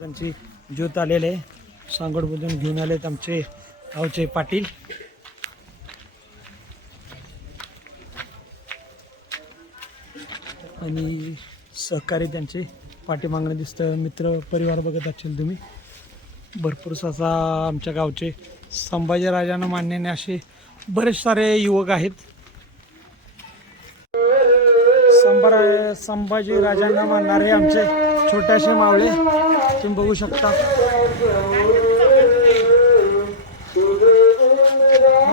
त्यांची ज्योत आलेले सांगोडमधून घेऊन आलेत आमचे गावचे पाटील. आणि सहकारी त्यांचे पाठीमागणं दिसतं. मित्र परिवार बघत असेल तुम्ही. भरपूर असा आमच्या गावचे संभाजीराजांना मानण्याने असे बरेच सारे युवक आहेत. संभाजी राजांना मानणारे आमचे छोट्याशे मावळे. तुम्ही बघू शकता.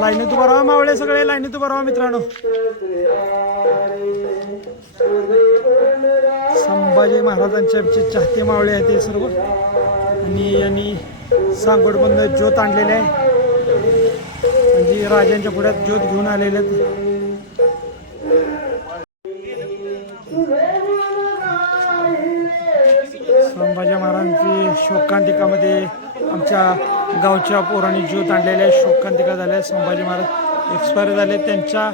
लाईनीत तू राहा मावळे सगळे लाईनीत तू राहा मित्रांनो. संभाजी महाराजांचे आमचे चाहते मावळे आहेत ते सर्व. आणि यांनी सांगोडबंद ज्योत आणलेले आहे. म्हणजे राजांच्या पुढ्यात ज्योत घेऊन आलेले आहेत. शिवाजी महाराजांची शोकांतिकामध्ये आमच्या गावच्या पोरांनी ज्योत आणलेल्या आहे. शोकांतिका झाल्या. संभाजी महाराज एक्सपायर झाले. त्यांच्या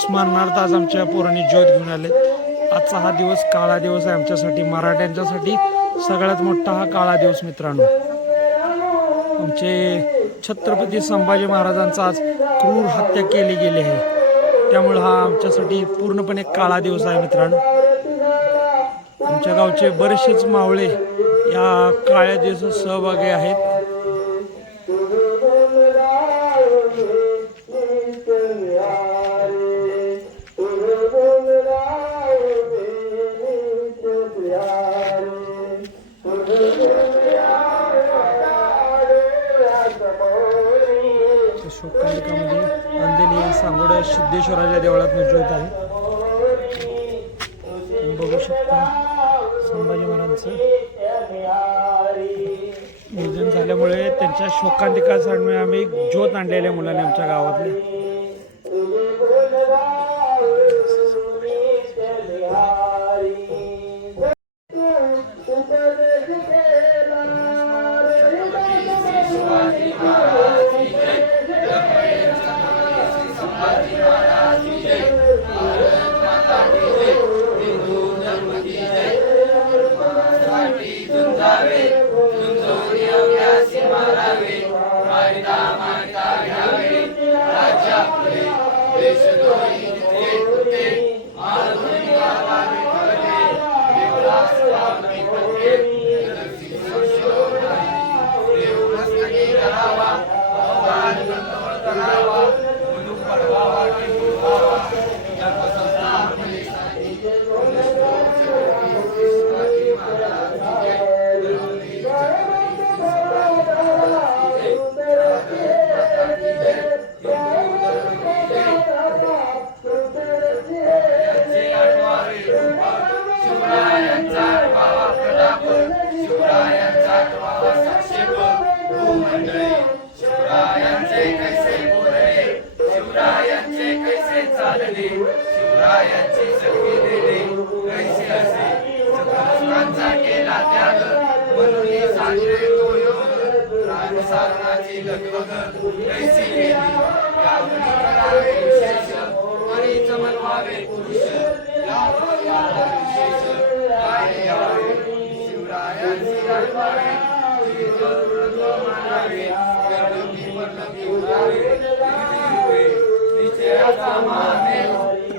स्मरणार्थ आज आमच्या पोरांनी ज्योत घेऊन आले. आजचा हा दिवस काळा दिवस आहे आमच्यासाठी मराठ्यांच्यासाठी. सगळ्यात मोठा हा काळा दिवस मित्रांनो. आमचे छत्रपती संभाजी महाराजांचा आज क्रूर हत्या केली गेली आहे. त्यामुळे हा आमच्यासाठी पूर्णपणे काळा दिवस आहे मित्रांनो. आमच्या गावचे बरेचसेच मावळे या काळ्या दिवसात सहभागी आहेत. त्या शोकांतिकामध्ये आणलेली सांगोड सिद्धेश्वराच्या देवळात ज्योत आहे. संभाजी महाराजांचं निधन झाल्यामुळे त्यांच्या शोकांतिकासाठी आम्ही ज्योत आणलेल्या मुलाने आमच्या गावातले. दिली शिवरायांची सखी दिली कैसे असे सतलोकांचा केला त्याग. म्हणून सांगले तो योग रामसारणाची लगबग. कैसी केली यावणी करावे विशेष. आणि चमनवावे पुरुष. यावणी विशेष. काय यावे? शिवरायांची अडवावे मानावे कर्मी पल्लवी उदावे निचयाचा माने.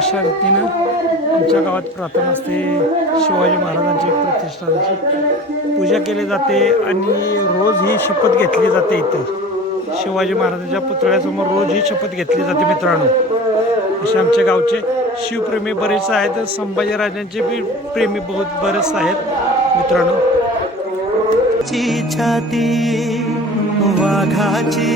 अशा रीतीनं आमच्या गावात प्रार्थना असते शिवाजी महाराजांची प्रतिष्ठानाची पूजा केली जाते आणि रोज ही शपथ घेतली जाते इथं. शिवाजी महाराजांच्या पुतळ्यासमोर रोज ही शपथ घेतली जाते मित्रांनो. असे आमच्या गावचे शिवप्रेमी बरेच आहेत संभाजीराजांचे बी प्रेमी बहुत बरेच आहेत मित्रांनो. वाघाची